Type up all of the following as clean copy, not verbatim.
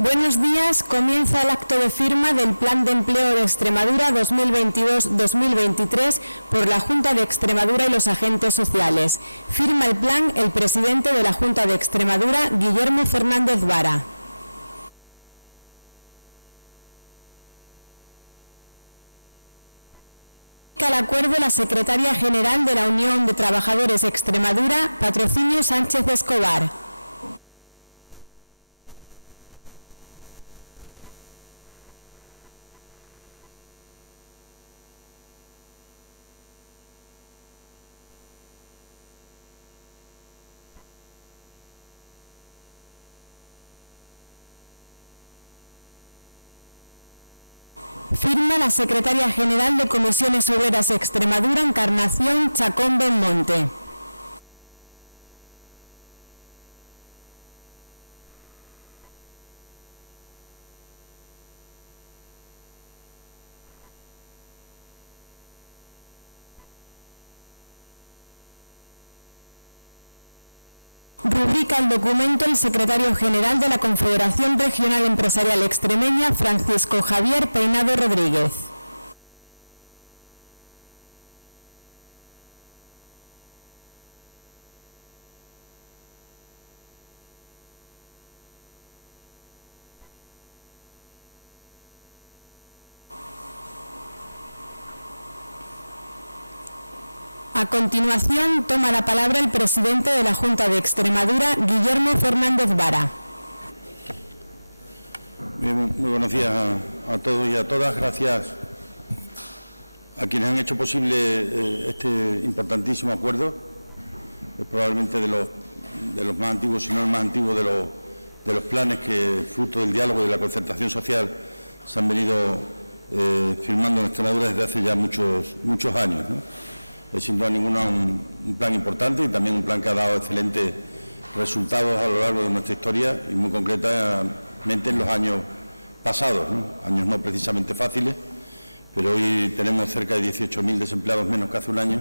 Buenos días. Comienza el acto de firma del Plan de Empleo de Extremadura 2022-2023 por la Junta de Extremadura y los agentes sociales. Firma el plan el presidente de la Junta de Extremadura, Guillermo Fernández Vara. Al acuerdo la secretaria general de la Unión de Trabajadores Extremadura, Patrocinio Sánchez Escobar. Firma la secretaria general de Comisiones Obreras Extremadura, Encarnación Chacón Belmonte. Rubrica el documento el secretario general de la Confederación Regional Empresarial Extremeña, Francisco Javier Peinado Rodríguez. A continuación, toma la palabra el presidente de la Junta de Extremadura, Guillermo Fernández Vara. Muy buenos días a todos y a todas. Gracias a quienes han hecho posible este importantísimo acuerdo, probablemente de los más antiguos, si no el más antiguo de los planes que, fruto del diálogo y de la concertación social, se han venido firmando en Extremadura desde hace ya muchos años, ¿no? Es sin duda ninguna un plan importante y también un plan que ha dado excelentes resultados a lo largo de nuestra historia y muy concretamente en los años pasados, ¿no? Años no precisamente fáciles, pero hoy tenemos cerca de 18.000 desempleados menos que hace un año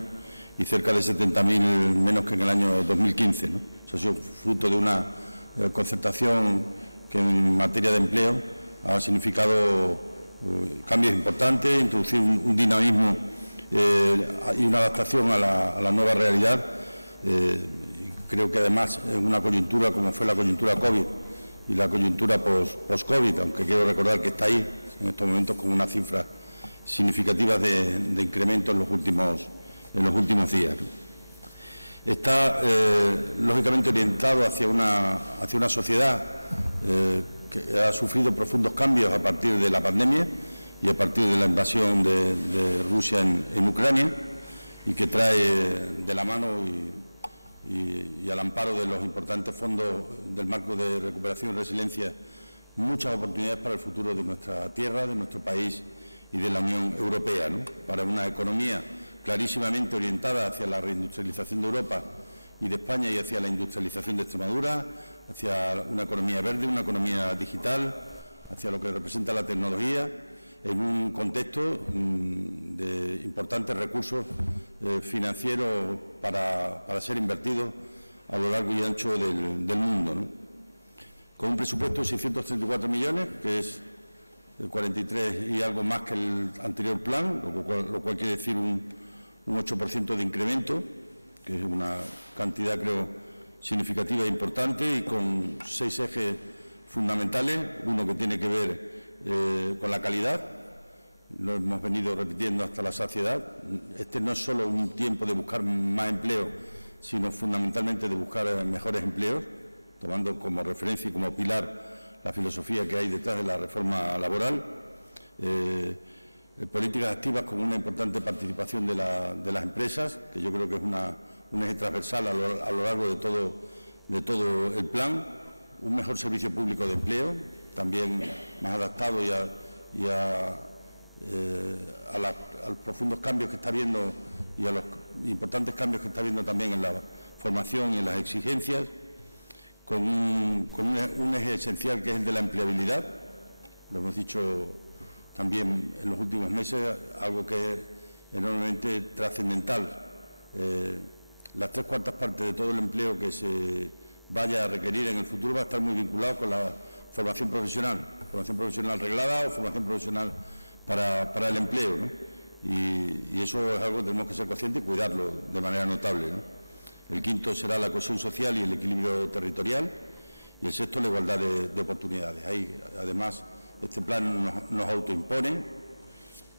y cerca de 70.000 menos que en el año 2015, ¿no? Eso ha sido fruto de una concertación que en materia de empleo ha significado cambios importantes, introducir un dinamismo y una adaptación a la nueva realidad. Creo que además en una coyuntura como fue la coyuntura COVID y la coyuntura post-COVID, aunque quiero recordar que está ahí en estos momentos con unas cifras significativas de incremento en los últimos días. Está lógicamente orientado hacia una sociedad que ha sufrido profundos cambios a partir de la pandemia y a partir de la invasión de Rusia en Ucrania, y que trae de la mano y al amparo de los importantes fondos del marco de recuperación y resiliencia muchas oportunidades para el futuro de nuestra tierra, de nuestro país y de la Unión Europea, ¿no? Para una economía clarísimamente orientada hacia la reindustrialización de Europa y de España y hacia la industrialización de Extremadura, hacia una economía verde, una economía digital, hacia lo que representa la tecnología, en un contexto de importantes recursos financieros para ser invertidos a lo largo y ancho del mundo, ¿no? Con un presupuesto de 634 millones, que es 43 y algo más que el anterior plan, lo cual quiere decir un 8% de incremento, que es una cantidad, creo, significativa e importante, y con 6 ejes fundamentales. Uno que tiene que ver con la calidad, lo hemos venido repitiendo hasta la saciedad. Este no es solo un tiempo de buscar más empleo, sino fundamentalmente de buscar mejores empleos, tomando como referencia y como pilar la filosofía que hay detrás de la reforma laboral. Políticas activas con una importante participación de las empresas, que yo creo que es un eje transversal a lo largo de todo el plan. Un mejor servicio público de empleo, también más adaptado a los profundos cambios que está habiendo y a los importantes cambios que está habiendo también en la formación y en las exigencias, con un eje esencial que es el de la empleabilidad. Lo hemos dicho también en los últimos meses, algo que es enormemente trascendental. Las 3/4 partes de todo el empleo que se vaya a requerir en el futuro va a estar muy vinculado con la formación profesional reglada o formación profesional para el empleo, ¿no? Y eso es algo que tenemos que ser conscientes y cuidarlo de manera notable, ¿no? El quinto será la cohesión social y el equilibrio territorial, y el sexto, la igualdad de oportunidades. Ahí, además, este plan nos autoimpone,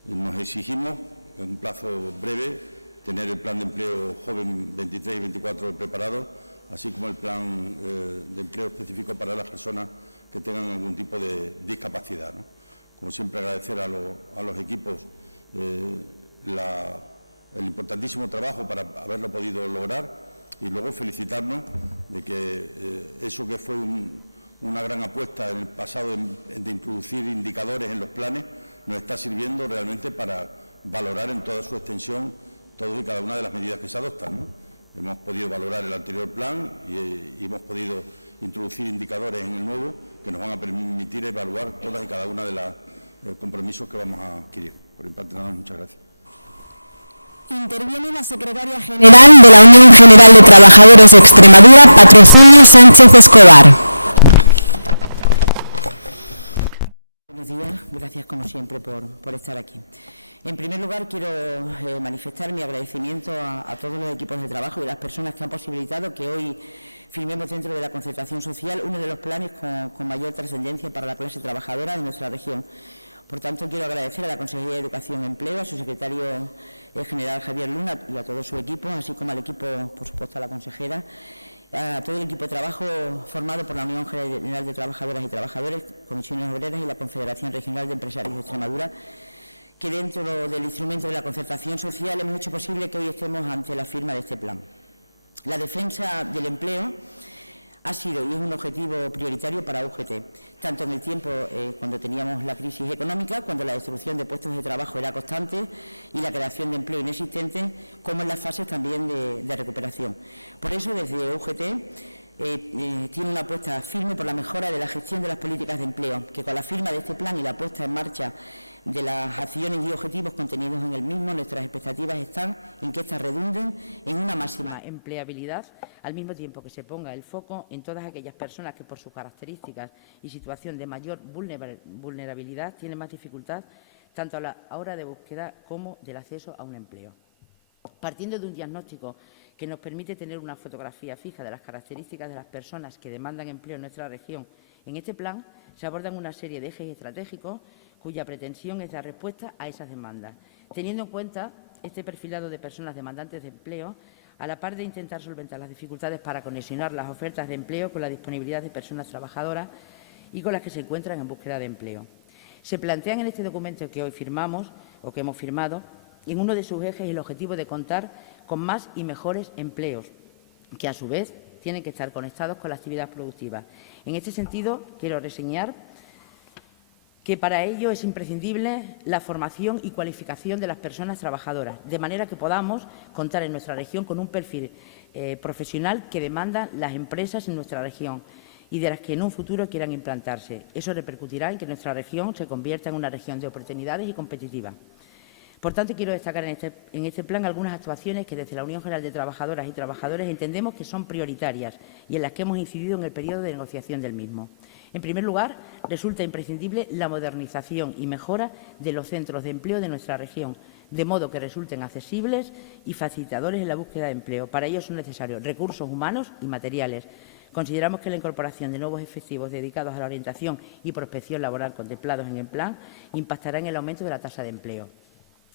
nos exigimos en un plazo breve tener el plan de empleo joven 23 y 24 preparado, así como el plan de empleo específico para las personas que tengan algún tipo de discapacidad, ¿no? Como siempre, agradecer a los equipos el importantísimo trabajo para haberlo podido lograr, y luego felicitarnos de que eso que fue una gran apuesta en el pasado de introducir indicadores en los planes nos está sirviendo realmente para valorar en toda su extensión todas y cada una de las medidas que se adoptan, ¿no? Hemos podido valorar el anterior plan y hemos podido introducir indicadores en el nuevo que nos van a permitir evaluar todas y cada una de los compromisos que vamos a adquirir. Por mi parte, nada más, muchas gracias. Interviene la secretaria general de la Unión General de Trabajadores de Extremadura, Patrocinio Sánchez Escobar. Buenos días, gracias como siempre por estar aquí. En primer lugar, quiero manifestar mi agradecimiento a todos los equipos de trabajo y a las personas que han posibilitado que hoy firmemos dentro de la concertación social uno de los planes con mayor trascendencia para la clase trabajadora de nuestra región. Por tanto, quiero agradecer a la Consejería de Educación y Empleo, a su secretario general Javier Luna y a todo su equipo, así como al equipo, por supuesto, a la consejera, a todo el equipo de trabajo formado por la Unión General de Trabajadoras y Trabajadores, Comisiones Obreras y la Confederación Regional de Empresarios de Extremadura, que dentro del instrumento de la concertación social hemos hecho posible que hoy estemos ante la firma de este plan. La defensa del empleo ha sido y es un objetivo prioritario para UGT, tanto en el tiempo cuando teníamos la crisis económica, cuando la destrucción de puestos de trabajo era constante y la creación de empleo inexistente, como en las fases también de recuperación. Por eso, desde UGT tiene una apuesta firme por la mejora de la gestión de las políticas de empleo, que con la firma de este plan y la puesta en marcha de las acciones y objetivos contenidos en el mismo, nuestras expectativas están en que éstas redunden en una máxima empleabilidad, al mismo tiempo que se ponga el foco en todas aquellas personas que por sus características y situación de mayor vulnerabilidad tienen más dificultad tanto a la hora de búsqueda como del acceso a un empleo. Partiendo de un diagnóstico que nos permite tener una fotografía fija de las características de las personas que demandan empleo en nuestra región, en este plan se abordan una serie de ejes estratégicos cuya pretensión es dar respuesta a esas demandas, teniendo en cuenta este perfilado de personas demandantes de empleo, a la par de intentar solventar las dificultades para conexionar las ofertas de empleo con la disponibilidad de personas trabajadoras y con las que se encuentran en búsqueda de empleo. Se plantean en este documento que hoy firmamos o que hemos firmado, en uno de sus ejes el objetivo de contar con más y mejores empleos, que a su vez tienen que estar conectados con la actividad productiva. En este sentido, quiero reseñar que para ello es imprescindible la formación y cualificación de las personas trabajadoras, de manera que podamos contar en nuestra región con un perfil profesional que demandan las empresas en nuestra región y de las que en un futuro quieran implantarse. Eso repercutirá en que nuestra región se convierta en una región de oportunidades y competitiva. Por tanto, quiero destacar en este plan algunas actuaciones que desde la Unión General de Trabajadoras y Trabajadores entendemos que son prioritarias y en las que hemos incidido en el periodo de negociación del mismo. En primer lugar, resulta imprescindible la modernización y mejora de los centros de empleo de nuestra región, de modo que resulten accesibles y facilitadores en la búsqueda de empleo. Para ello son necesarios recursos humanos y materiales. Consideramos que la incorporación de nuevos efectivos dedicados a la orientación y prospección laboral contemplados en el plan impactará en el aumento de la tasa de empleo.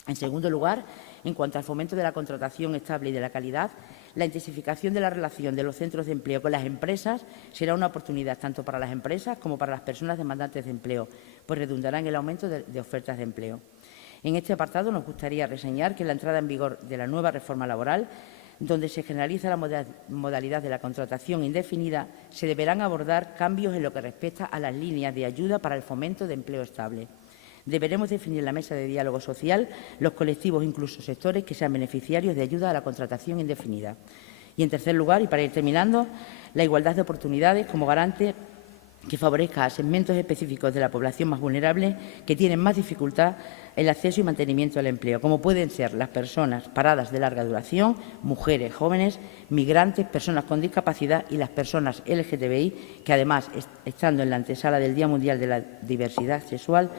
En segundo lugar, en cuanto al fomento de la contratación estable y de la calidad, la intensificación de la relación de los centros de empleo con las empresas será una oportunidad tanto para las empresas como para las personas demandantes de empleo, pues redundará en el aumento de ofertas de empleo. En este apartado nos gustaría reseñar que la entrada en vigor de la nueva reforma laboral, donde se generaliza la modalidad de la contratación indefinida, se deberán abordar cambios en lo que respecta a las líneas de ayuda para el fomento de empleo estable. Deberemos definir en la mesa de diálogo social los colectivos, incluso sectores, que sean beneficiarios de ayuda a la contratación indefinida. Y, en tercer lugar, y para ir terminando, la igualdad de oportunidades como garante que favorezca a segmentos específicos de la población más vulnerable que tienen más dificultad el acceso y mantenimiento al empleo, como pueden ser las personas paradas de larga duración, mujeres, jóvenes, migrantes, personas con discapacidad y las personas LGTBI, que además, estando en la antesala del Día Mundial de la Diversidad Sexual,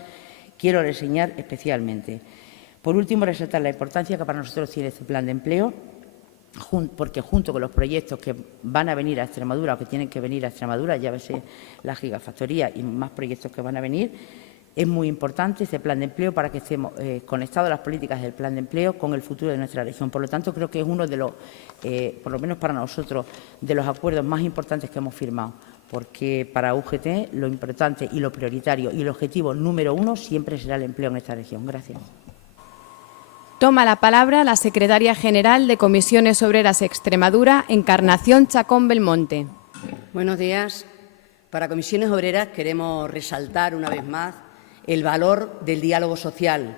quiero reseñar especialmente. Por último, resaltar la importancia que para nosotros tiene este plan de empleo, porque junto con los proyectos que van a venir a Extremadura o que tienen que venir a Extremadura, ya ves la gigafactoría y más proyectos que van a venir, es muy importante este plan de empleo para que estemos conectados a las políticas del plan de empleo con el futuro de nuestra región. Por lo tanto, creo que es uno de los, por lo menos para nosotros, de los acuerdos más importantes que hemos firmado, porque para UGT lo importante y lo prioritario y el objetivo número 1 siempre será el empleo en esta región. Gracias. Toma la palabra la secretaria general de Comisiones Obreras Extremadura, Encarnación Chacón Belmonte. Buenos días. Para Comisiones Obreras queremos resaltar una vez más el valor del diálogo social,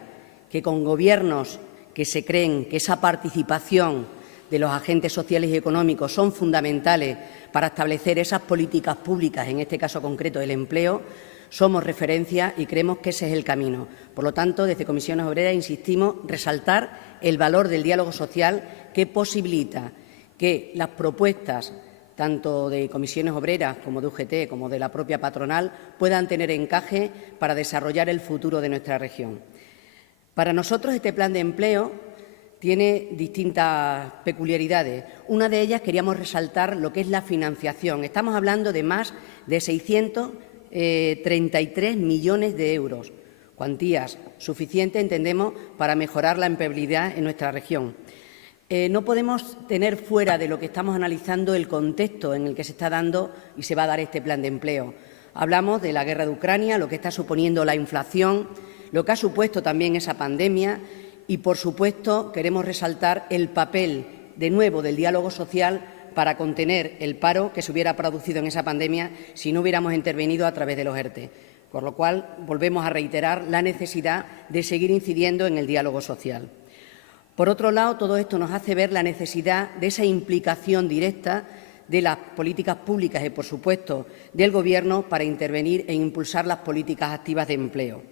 que con gobiernos que se creen que esa participación de los agentes sociales y económicos son fundamentales para establecer esas políticas públicas, en este caso concreto el empleo, somos referencia y creemos que ese es el camino. Por lo tanto, desde Comisiones Obreras insistimos en resaltar el valor del diálogo social que posibilita que las propuestas tanto de Comisiones Obreras como de UGT como de la propia patronal puedan tener encaje para desarrollar el futuro de nuestra región. Para nosotros este plan de empleo tiene distintas peculiaridades. Una de ellas queríamos resaltar lo que es la financiación. Estamos hablando de más de 633 millones de euros, cuantías suficientes, entendemos, para mejorar la empleabilidad en nuestra región. No podemos tener fuera de lo que estamos analizando el contexto en el que se está dando y se va a dar este plan de empleo. Hablamos de la guerra de Ucrania, lo que está suponiendo la inflación, lo que ha supuesto también esa pandemia y, por supuesto, queremos resaltar el papel, de nuevo, del diálogo social para contener el paro que se hubiera producido en esa pandemia si no hubiéramos intervenido a través de los ERTE. Con lo cual, volvemos a reiterar la necesidad de seguir incidiendo en el diálogo social. Por otro lado, todo esto nos hace ver la necesidad de esa implicación directa de las políticas públicas y, por supuesto, del Gobierno para intervenir e impulsar las políticas activas de empleo.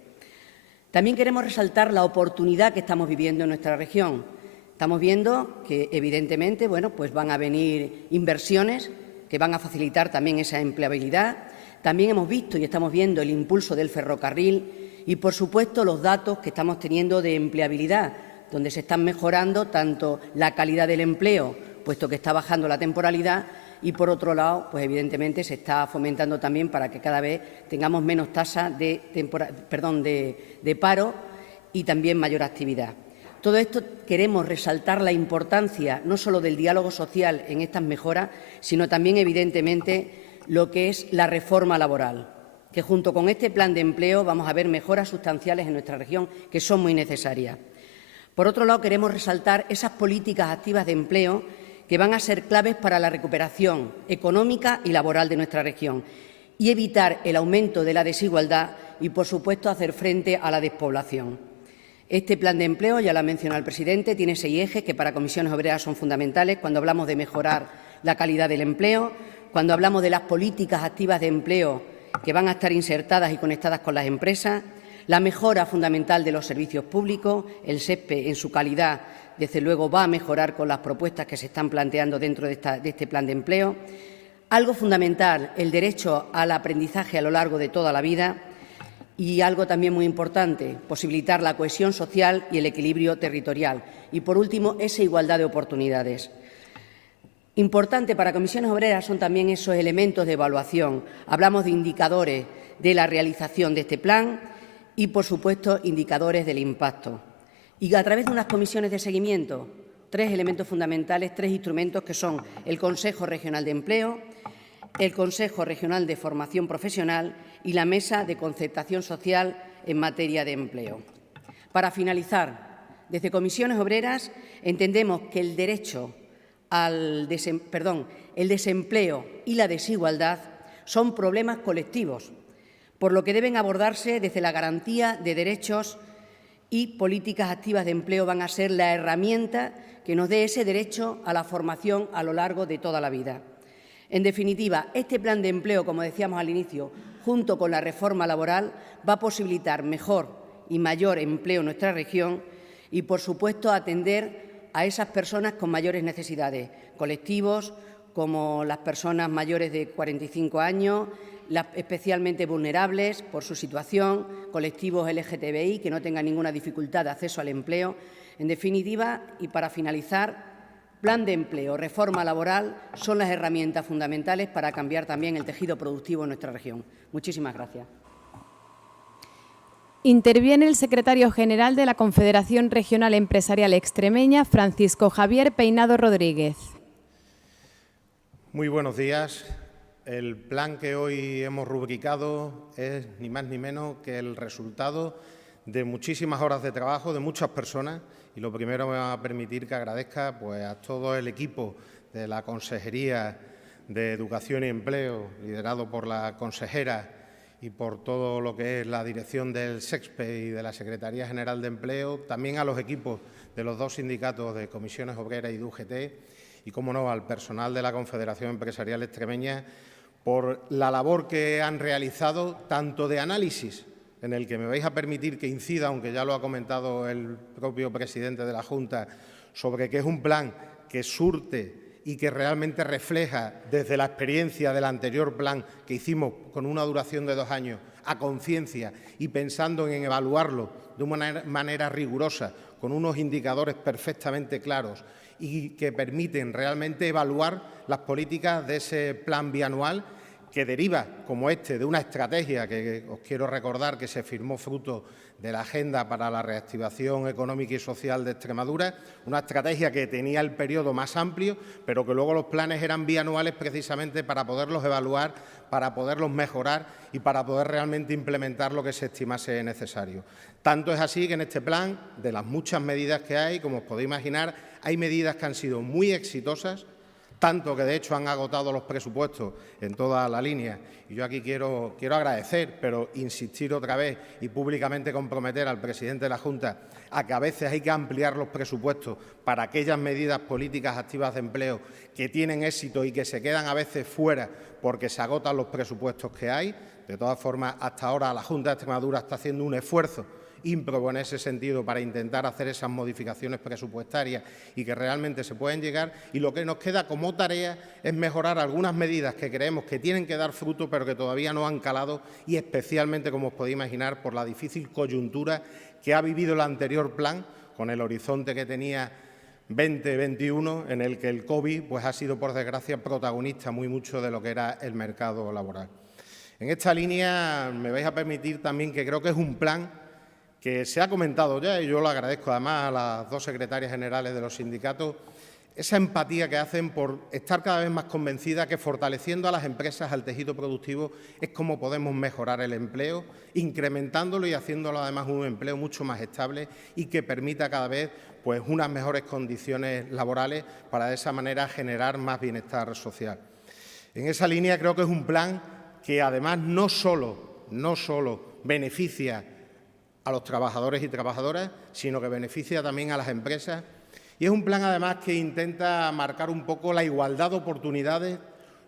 También queremos resaltar la oportunidad que estamos viviendo en nuestra región. Estamos viendo que, evidentemente, pues van a venir inversiones que van a facilitar también esa empleabilidad. También hemos visto y estamos viendo el impulso del ferrocarril y, por supuesto, los datos que estamos teniendo de empleabilidad, donde se están mejorando tanto la calidad del empleo, puesto que está bajando la temporalidad, y, por otro lado, pues evidentemente se está fomentando también para que cada vez tengamos menos tasa de paro y también mayor actividad. Todo esto queremos resaltar la importancia no solo del diálogo social en estas mejoras, sino también, evidentemente, lo que es la reforma laboral, que junto con este plan de empleo vamos a ver mejoras sustanciales en nuestra región que son muy necesarias. Por otro lado, queremos resaltar esas políticas activas de empleo que van a ser claves para la recuperación económica y laboral de nuestra región y evitar el aumento de la desigualdad y, por supuesto, hacer frente a la despoblación. Este plan de empleo, ya lo ha mencionado el presidente, tiene 6 ejes que para Comisiones Obreras son fundamentales cuando hablamos de mejorar la calidad del empleo, cuando hablamos de las políticas activas de empleo que van a estar insertadas y conectadas con las empresas, la mejora fundamental de los servicios públicos, el SESPE en su calidad, desde luego, va a mejorar con las propuestas que se están planteando dentro de este plan de empleo. Algo fundamental, el derecho al aprendizaje a lo largo de toda la vida y algo también muy importante, posibilitar la cohesión social y el equilibrio territorial. Y, por último, esa igualdad de oportunidades. Importante para Comisiones Obreras son también esos elementos de evaluación. Hablamos de indicadores de la realización de este plan y, por supuesto, indicadores del impacto. Y a través de unas comisiones de seguimiento, 3 elementos fundamentales, 3 instrumentos que son el Consejo Regional de Empleo, el Consejo Regional de Formación Profesional y la Mesa de Concertación Social en materia de empleo. Para finalizar, desde Comisiones Obreras entendemos que el desempleo y la desigualdad son problemas colectivos, por lo que deben abordarse desde la garantía de derechos y políticas activas de empleo van a ser la herramienta que nos dé ese derecho a la formación a lo largo de toda la vida. En definitiva, este plan de empleo, como decíamos al inicio, junto con la reforma laboral, va a posibilitar mejor y mayor empleo en nuestra región y, por supuesto, atender a esas personas con mayores necesidades, colectivos como las personas mayores de 45 años, las especialmente vulnerables por su situación, colectivos LGTBI que no tengan ninguna dificultad de acceso al empleo. En definitiva, y para finalizar, plan de empleo, reforma laboral son las herramientas fundamentales para cambiar también el tejido productivo en nuestra región. Muchísimas gracias. Interviene el secretario general de la Confederación Regional Empresarial Extremeña, Francisco Javier Peinado Rodríguez. Muy buenos días. El plan que hoy hemos rubricado es ni más ni menos que el resultado de muchísimas horas de trabajo de muchas personas, y lo primero me va a permitir que agradezca pues, a todo el equipo de la Consejería de Educación y Empleo, liderado por la consejera, y por todo lo que es la dirección del SEXPE y de la Secretaría General de Empleo, también a los equipos de los dos sindicatos de Comisiones Obreras y de UGT, y, cómo no, al personal de la Confederación Empresarial Extremeña, por la labor que han realizado, tanto de análisis, en el que me vais a permitir que incida, aunque ya lo ha comentado el propio presidente de la Junta, sobre que es un plan que surte y que realmente refleja, desde la experiencia del anterior plan que hicimos con una duración de 2 años, a conciencia y pensando en evaluarlo de una manera rigurosa, con unos indicadores perfectamente claros y que permiten realmente evaluar las políticas de ese plan bianual, que deriva, como de una estrategia que os quiero recordar que se firmó fruto de la Agenda para la Reactivación Económica y Social de Extremadura, una estrategia que tenía el periodo más amplio, pero que luego los planes eran bianuales precisamente para poderlos evaluar, para poderlos mejorar y para poder realmente implementar lo que se estimase necesario. Tanto es así que en este plan, de las muchas medidas que hay, como os podéis imaginar, hay medidas que han sido muy exitosas, tanto que de hecho han agotado los presupuestos en toda la línea. Y yo aquí quiero agradecer, pero insistir otra vez y públicamente comprometer al presidente de la Junta a que a veces hay que ampliar los presupuestos para aquellas medidas políticas activas de empleo que tienen éxito y que se quedan a veces fuera porque se agotan los presupuestos que hay. De todas formas, hasta ahora la Junta de Extremadura está haciendo un esfuerzo ímprobo en ese sentido para intentar hacer esas modificaciones presupuestarias y que realmente se pueden llegar, y lo que nos queda como tarea es mejorar algunas medidas que creemos que tienen que dar fruto pero que todavía no han calado, y especialmente, como os podéis imaginar, por la difícil coyuntura que ha vivido el anterior plan, con el horizonte que tenía 2021, en el que el COVID pues, ha sido, por desgracia, protagonista muy mucho de lo que era el mercado laboral. En esta línea me vais a permitir también que creo que es un plan que se ha comentado ya, y yo lo agradezco además a las dos secretarias generales de los sindicatos, esa empatía que hacen por estar cada vez más convencidas que fortaleciendo a las empresas, al tejido productivo, es como podemos mejorar el empleo, incrementándolo y haciéndolo además un empleo mucho más estable y que permita cada vez pues, unas mejores condiciones laborales para de esa manera generar más bienestar social. En esa línea creo que es un plan que además no solo beneficia a los trabajadores y trabajadoras, sino que beneficia también a las empresas. Y es un plan, además, que intenta marcar un poco la igualdad de oportunidades,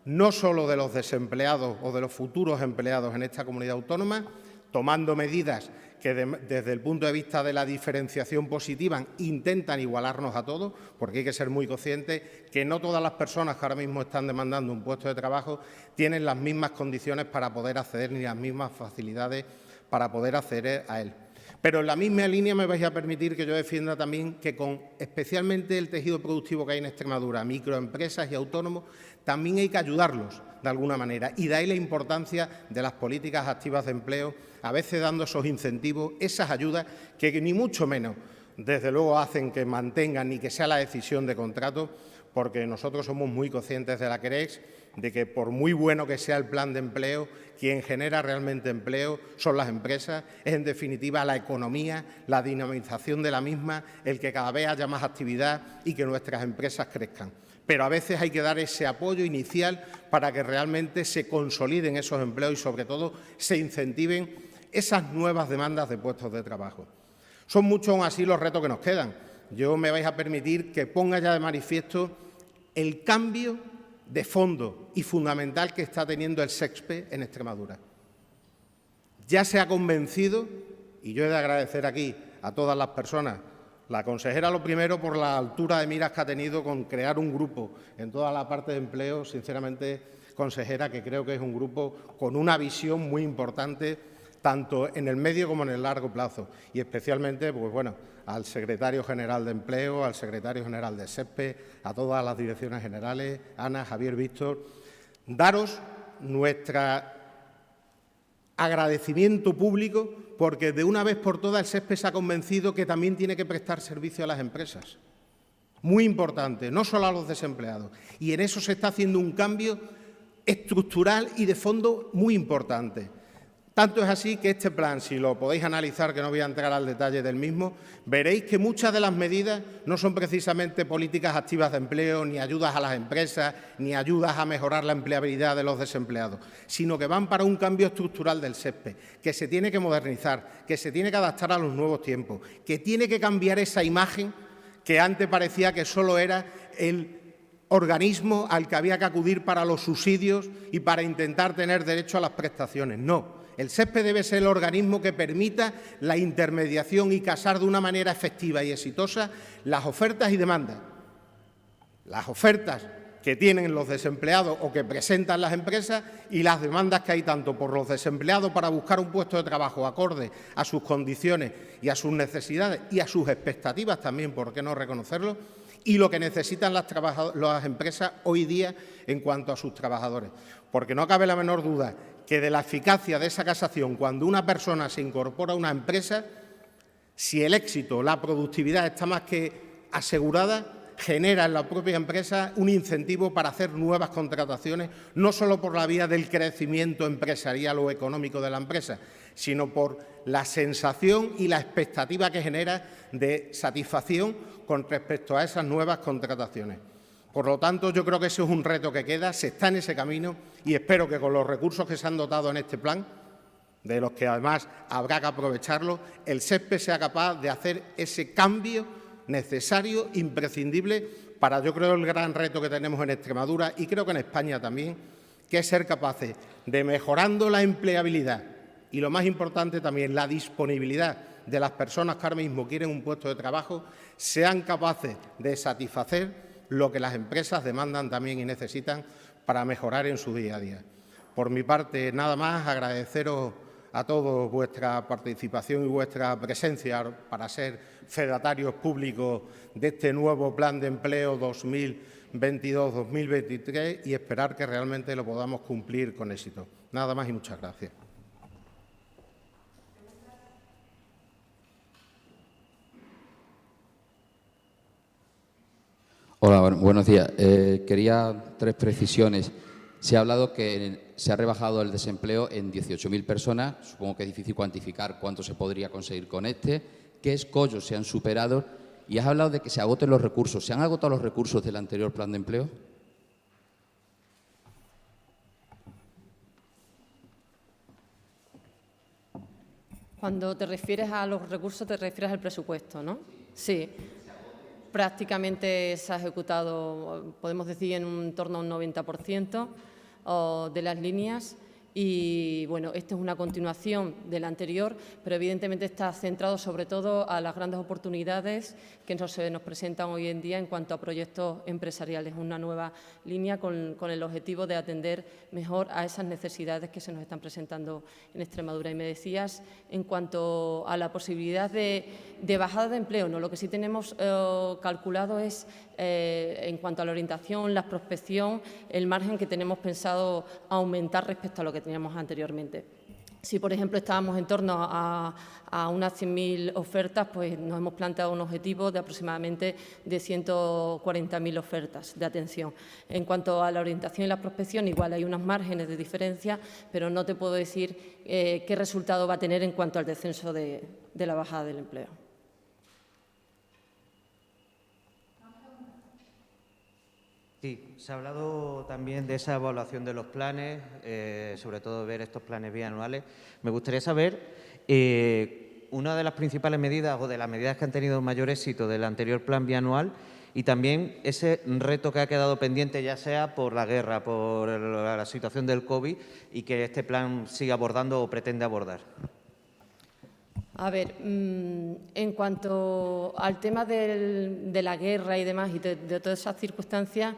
no solo de los desempleados o de los futuros empleados en esta comunidad autónoma, tomando medidas que desde el punto de vista de la diferenciación positiva intentan igualarnos a todos, porque hay que ser muy conscientes que no todas las personas que ahora mismo están demandando un puesto de trabajo tienen las mismas condiciones para poder acceder ni las mismas facilidades para poder acceder a él. Pero en la misma línea me vais a permitir que yo defienda también que con especialmente el tejido productivo que hay en Extremadura, microempresas y autónomos, también hay que ayudarlos de alguna manera, y de ahí la importancia de las políticas activas de empleo, a veces dando esos incentivos, esas ayudas que ni mucho menos, desde luego, hacen que mantengan ni que sea la decisión de contrato, porque nosotros somos muy conscientes de la CREX, de que por muy bueno que sea el plan de empleo, quien genera realmente empleo son las empresas, es en definitiva la economía, la dinamización de la misma, el que cada vez haya más actividad y que nuestras empresas crezcan. Pero a veces hay que dar ese apoyo inicial para que realmente se consoliden esos empleos y, sobre todo, se incentiven esas nuevas demandas de puestos de trabajo. Son muchos aún así los retos que nos quedan. Yo me vais a permitir que ponga ya de manifiesto el cambio de fondo y fundamental que está teniendo el SEXPE en Extremadura. Ya se ha convencido, y yo he de agradecer aquí a todas las personas, la consejera lo primero por la altura de miras que ha tenido con crear un grupo en toda la parte de empleo, sinceramente, consejera, que creo que es un grupo con una visión muy importante tanto en el medio como en el largo plazo, y especialmente, pues bueno, al secretario general de Empleo, al secretario general de SEXPE, a todas las direcciones generales, Ana, Javier, Víctor, daros nuestro agradecimiento público porque de una vez por todas el SEXPE se ha convencido que también tiene que prestar servicio a las empresas. Muy importante, no solo a los desempleados. Y en eso se está haciendo un cambio estructural y de fondo muy importante. Tanto es así que este plan, si lo podéis analizar, que no voy a entrar al detalle del mismo, veréis que muchas de las medidas no son precisamente políticas activas de empleo, ni ayudas a las empresas, ni ayudas a mejorar la empleabilidad de los desempleados, sino que van para un cambio estructural del SEXPE, que se tiene que modernizar, que se tiene que adaptar a los nuevos tiempos, que tiene que cambiar esa imagen que antes parecía que solo era el organismo al que había que acudir para los subsidios y para intentar tener derecho a las prestaciones. No. El SEXPE debe ser el organismo que permita la intermediación y casar de una manera efectiva y exitosa las ofertas y demandas. Las ofertas que tienen los desempleados o que presentan las empresas y las demandas que hay tanto por los desempleados para buscar un puesto de trabajo acorde a sus condiciones y a sus necesidades y a sus expectativas también, ¿por qué no reconocerlo?, y lo que necesitan las empresas hoy día en cuanto a sus trabajadores. Porque no cabe la menor duda que de la eficacia de esa casación, cuando una persona se incorpora a una empresa, si el éxito, la productividad está más que asegurada, genera en la propia empresa un incentivo para hacer nuevas contrataciones, no solo por la vía del crecimiento empresarial o económico de la empresa, sino por la sensación y la expectativa que genera de satisfacción con respecto a esas nuevas contrataciones. Por lo tanto, yo creo que ese es un reto que queda, se está en ese camino y espero que con los recursos que se han dotado en este plan, de los que además habrá que aprovecharlo, el SEXPE sea capaz de hacer ese cambio necesario, imprescindible para, yo creo, el gran reto que tenemos en Extremadura y creo que en España también, que es ser capaces de, mejorando la empleabilidad y, lo más importante también, la disponibilidad de las personas que ahora mismo quieren un puesto de trabajo, sean capaces de satisfacer lo que las empresas demandan también y necesitan para mejorar en su día a día. Por mi parte, nada más, agradeceros a todos vuestra participación y vuestra presencia para ser fedatarios públicos de este nuevo Plan de Empleo 2022-2023 y esperar que realmente lo podamos cumplir con éxito. Nada más y muchas gracias. Hola, buenos días. Quería 3 precisiones. Se ha hablado que se ha rebajado el desempleo en 18.000 personas. Supongo que es difícil cuantificar cuánto se podría conseguir con este. ¿Qué escollos se han superado? Y has hablado de que se agoten los recursos. ¿Se han agotado los recursos del anterior plan de empleo? Cuando te refieres a los recursos, te refieres al presupuesto, ¿no? Sí. Prácticamente se ha ejecutado, podemos decir, en un torno a un 90% de las líneas. Y, bueno, esto es una continuación del anterior, pero evidentemente está centrado sobre todo a las grandes oportunidades que nos presentan hoy en día en cuanto a proyectos empresariales. Una nueva línea con el objetivo de atender mejor a esas necesidades que se nos están presentando en Extremadura. Y me decías, en cuanto a la posibilidad de bajada de empleo, ¿no? Lo que sí tenemos calculado es, en cuanto a la orientación, la prospección, el margen que tenemos pensado aumentar respecto a lo que teníamos anteriormente. Si, por ejemplo, estábamos en torno a unas 100.000 ofertas, pues nos hemos planteado un objetivo de aproximadamente de 140.000 ofertas de atención. En cuanto a la orientación y la prospección, igual hay unos márgenes de diferencia, pero no te puedo decir qué resultado va a tener en cuanto al descenso de la bajada del empleo. Sí, se ha hablado también de esa evaluación de los planes, sobre todo ver estos planes bianuales. Me gustaría saber, una de las principales medidas o de las medidas que han tenido mayor éxito del anterior plan bianual Y también ese reto que ha quedado pendiente, ya sea por la guerra, por la situación del COVID, y que este plan sigue abordando o pretende abordar. A ver, en cuanto al tema de la guerra y demás y de todas esas circunstancias,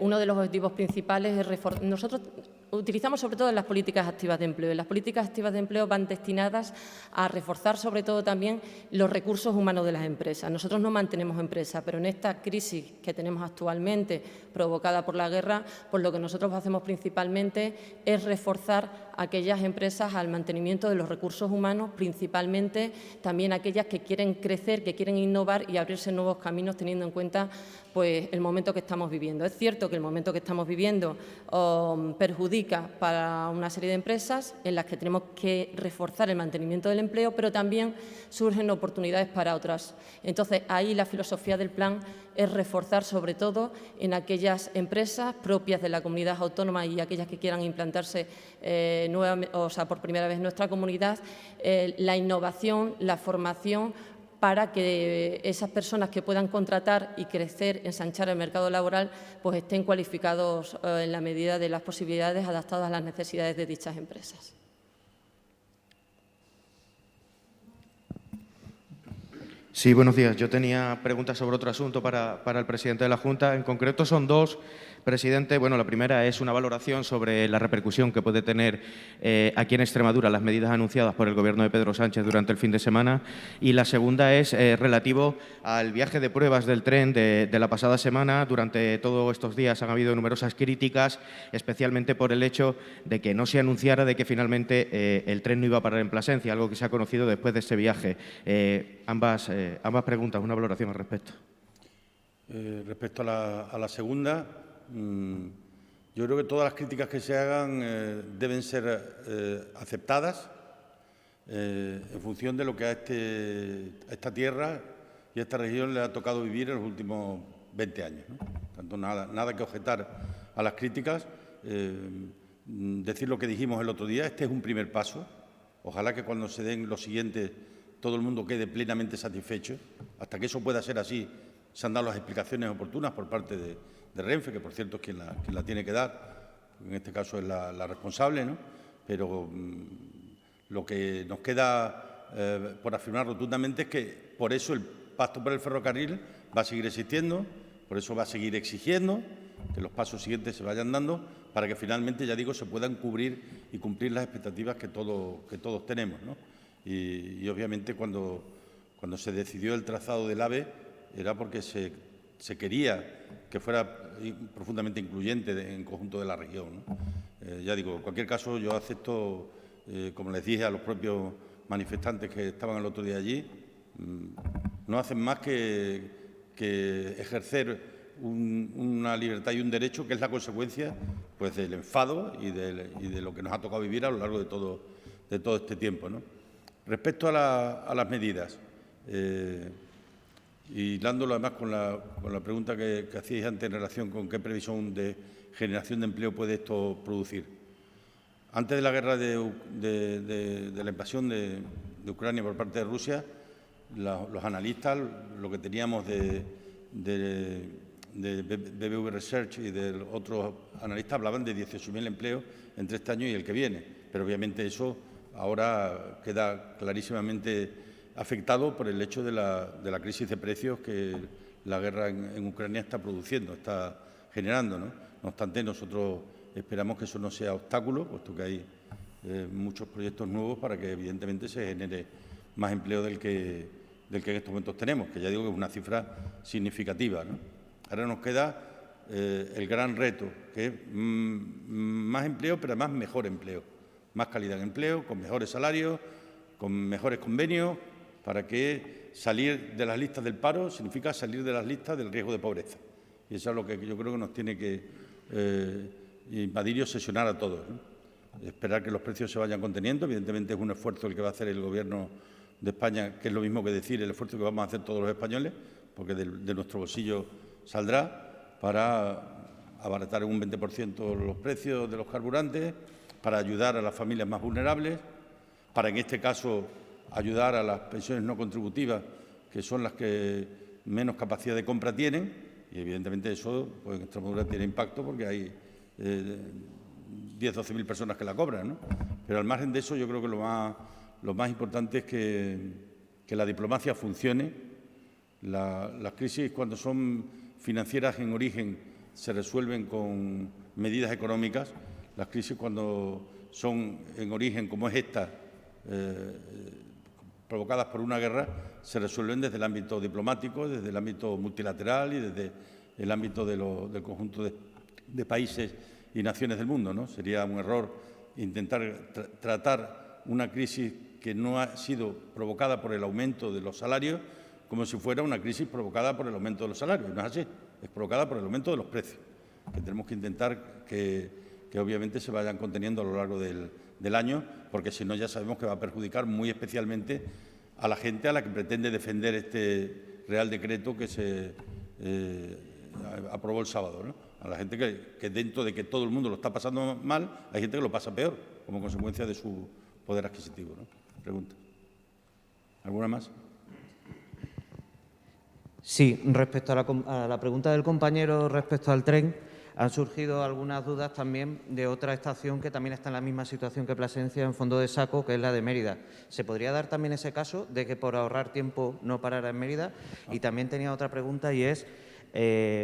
uno de los objetivos principales es reforzar. Nosotros utilizamos sobre todo en las políticas activas de empleo. Las políticas activas de empleo van destinadas a reforzar sobre todo también los recursos humanos de las empresas. Nosotros no mantenemos empresas, pero en esta crisis que tenemos actualmente provocada por la guerra, pues lo que nosotros hacemos principalmente es reforzar aquellas empresas al mantenimiento de los recursos humanos, principalmente también aquellas que quieren crecer, que quieren innovar y abrirse nuevos caminos teniendo en cuenta pues, el momento que estamos viviendo. Es cierto que el momento que estamos viviendo perjudica para una serie de empresas en las que tenemos que reforzar el mantenimiento del empleo, pero también surgen oportunidades para otras. Entonces, ahí la filosofía del plan es reforzar sobre todo en aquellas empresas propias de la comunidad autónoma y aquellas que quieran implantarse por primera vez en nuestra comunidad, la innovación, la formación para que esas personas que puedan contratar y crecer, ensanchar el mercado laboral, pues estén cualificados en la medida de las posibilidades adaptadas a las necesidades de dichas empresas. Sí, buenos días. Yo tenía preguntas sobre otro asunto para el presidente de la Junta. En concreto son dos. Presidente, bueno, la primera es una valoración sobre la repercusión que puede tener aquí en Extremadura las medidas anunciadas por el Gobierno de Pedro Sánchez durante el fin de semana. Y la segunda es relativo al viaje de pruebas del tren de la pasada semana. Durante todos estos días han habido numerosas críticas, especialmente por el hecho de que no se anunciara de que finalmente el tren no iba a parar en Plasencia, algo que se ha conocido después de este viaje. Ambas preguntas, una valoración al respecto. Respecto a la segunda, yo creo que todas las críticas que se hagan deben ser aceptadas en función de lo que a esta tierra y a esta región le ha tocado vivir en los últimos 20 años, ¿no? Tanto nada que objetar a las críticas. Decir lo que dijimos el otro día, este es un primer paso. Ojalá que cuando se den los siguientes todo el mundo quede plenamente satisfecho. Hasta que eso pueda ser así, se han dado las explicaciones oportunas por parte de Renfe, que por cierto es quien la tiene que dar, en este caso es la responsable, ¿no? Pero lo que nos queda por afirmar rotundamente es que por eso el pacto por el ferrocarril va a seguir existiendo, por eso va a seguir exigiendo que los pasos siguientes se vayan dando para que finalmente, ya digo, se puedan cubrir y cumplir las expectativas que todos tenemos, ¿no? Y obviamente cuando se decidió el trazado del AVE era porque se quería que fuera profundamente incluyente en conjunto de la región, ¿no? Ya digo, en cualquier caso yo acepto, como les dije a los propios manifestantes que estaban el otro día allí, no hacen más que ejercer una libertad y un derecho que es la consecuencia pues, del enfado y de lo que nos ha tocado vivir a lo largo de todo este tiempo, ¿no? Respecto a las medidas, y dándolo además con la pregunta que hacíais antes en relación con qué previsión de generación de empleo puede esto producir. Antes de la guerra de la invasión de Ucrania por parte de Rusia, los analistas, lo que teníamos de BBV Research y de otros analistas hablaban de 18.000 empleos entre este año y el que viene, pero obviamente eso ahora queda clarísimamente afectado por el hecho de la crisis de precios que la guerra en Ucrania está produciendo, está generando, ¿no? No obstante, nosotros esperamos que eso no sea obstáculo, puesto que hay muchos proyectos nuevos para que evidentemente se genere más empleo del que en estos momentos tenemos, que ya digo que es una cifra significativa, ¿no? Ahora nos queda el gran reto, que es más empleo, pero además mejor empleo, más calidad en empleo, con mejores salarios, con mejores convenios, para que salir de las listas del paro significa salir de las listas del riesgo de pobreza. Y eso es lo que yo creo que nos tiene que invadir y obsesionar a todos, ¿no? Esperar que los precios se vayan conteniendo. Evidentemente es un esfuerzo el que va a hacer el Gobierno de España, que es lo mismo que decir el esfuerzo que vamos a hacer todos los españoles, porque de nuestro bolsillo saldrá para abaratar en un 20% los precios de los carburantes, para ayudar a las familias más vulnerables, para en este caso ayudar a las pensiones no contributivas, que son las que menos capacidad de compra tienen, y evidentemente eso pues, en Extremadura tiene impacto porque hay 10 o 12.000 personas que la cobran, ¿no? Pero al margen de eso yo creo que lo más importante es que la diplomacia funcione. Las crisis, cuando son financieras en origen, se resuelven con medidas económicas. Las crisis, cuando son en origen, como es esta, provocadas por una guerra, se resuelven desde el ámbito diplomático, desde el ámbito multilateral y desde el ámbito del conjunto de países y naciones del mundo, ¿no? Sería un error intentar tratar una crisis que no ha sido provocada por el aumento de los salarios como si fuera una crisis provocada por el aumento de los salarios. No es así, es provocada por el aumento de los precios, que tenemos que intentar que obviamente se vayan conteniendo a lo largo del año, porque si no ya sabemos que va a perjudicar muy especialmente a la gente a la que pretende defender este Real Decreto que se aprobó el sábado, ¿no? A la gente que dentro de que todo el mundo lo está pasando mal, hay gente que lo pasa peor como consecuencia de su poder adquisitivo, ¿no? Pregunta. ¿Alguna más? Sí, respecto a la pregunta del compañero respecto al tren, han surgido algunas dudas también de otra estación que también está en la misma situación que Plasencia, en Fondo de Saco, que es la de Mérida. ¿Se podría dar también ese caso de que por ahorrar tiempo no parara en Mérida? Y también tenía otra pregunta y es,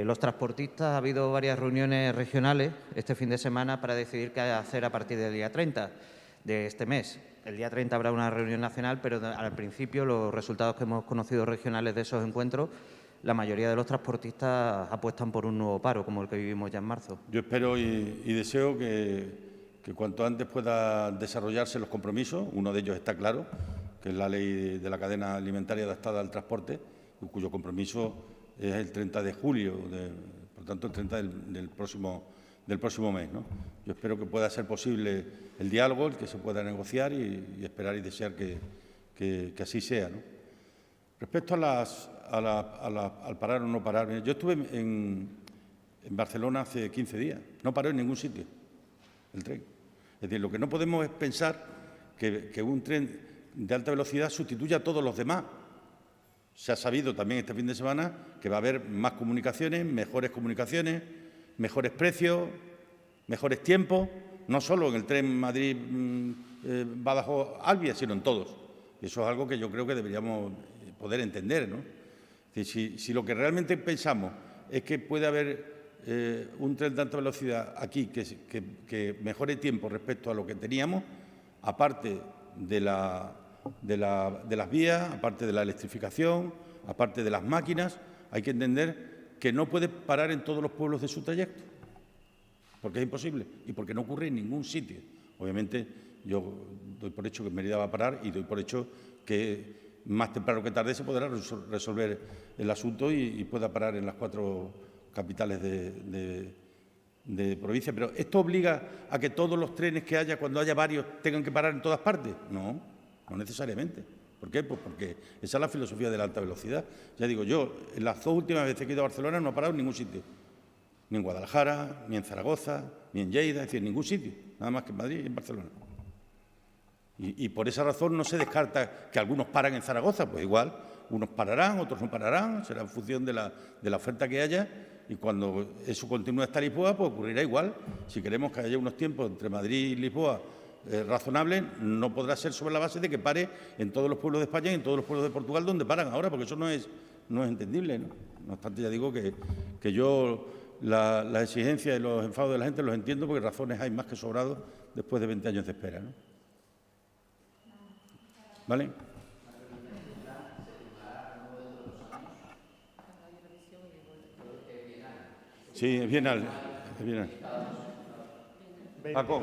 los transportistas, ha habido varias reuniones regionales este fin de semana para decidir qué hacer a partir del día 30 de este mes. El día 30 habrá una reunión nacional, pero al principio los resultados que hemos conocido regionales de esos encuentros, la mayoría de los transportistas apuestan por un nuevo paro, como el que vivimos ya en marzo. Yo espero y deseo que cuanto antes puedan desarrollarse los compromisos. Uno de ellos está claro, que es la ley de la cadena alimentaria adaptada al transporte, cuyo compromiso es el 30 de julio, por tanto el 30 del próximo mes, ¿no? Yo espero que pueda ser posible el diálogo, el que se pueda negociar y esperar y desear que así sea, ¿no? Respecto al parar o no parar, yo estuve en Barcelona hace 15 días, no paró en ningún sitio el tren. Es decir, lo que no podemos es pensar que un tren de alta velocidad sustituya a todos los demás. Se ha sabido también este fin de semana que va a haber más comunicaciones, mejores precios, mejores tiempos, no solo en el tren Madrid-Badajoz-Albia, sino en todos. Y eso es algo que yo creo que deberíamos poder entender, ¿no? Es decir, si lo que realmente pensamos es que puede haber un tren de alta velocidad aquí que mejore tiempo respecto a lo que teníamos, aparte de las vías, aparte de la electrificación, aparte de las máquinas, hay que entender que no puede parar en todos los pueblos de su trayecto, porque es imposible y porque no ocurre en ningún sitio. Obviamente, yo doy por hecho que Mérida va a parar y doy por hecho que más temprano que tarde se podrá resolver el asunto y pueda parar en las 4 capitales de provincia. Pero ¿esto obliga a que todos los trenes que haya, cuando haya varios, tengan que parar en todas partes? No, no necesariamente. ¿Por qué? Pues porque esa es la filosofía de la alta velocidad. Ya digo, yo en las 2 últimas veces que he ido a Barcelona no he parado en ningún sitio. Ni en Guadalajara, ni en Zaragoza, ni en Lleida, es decir, en ningún sitio. Nada más que en Madrid y en Barcelona. Y por esa razón no se descarta que algunos paran en Zaragoza, pues igual, unos pararán, otros no pararán, será en función de la oferta que haya, y cuando eso continúe hasta Lisboa, pues ocurrirá igual. Si queremos que haya unos tiempos entre Madrid y Lisboa razonables, no podrá ser sobre la base de que pare en todos los pueblos de España y en todos los pueblos de Portugal donde paran ahora, porque eso no es entendible, ¿no? No obstante, ya digo que yo la exigencia y los enfados de la gente los entiendo, porque razones hay más que sobrados después de 20 años de espera, ¿no? ¿Vale? Sí, es bienal. Paco.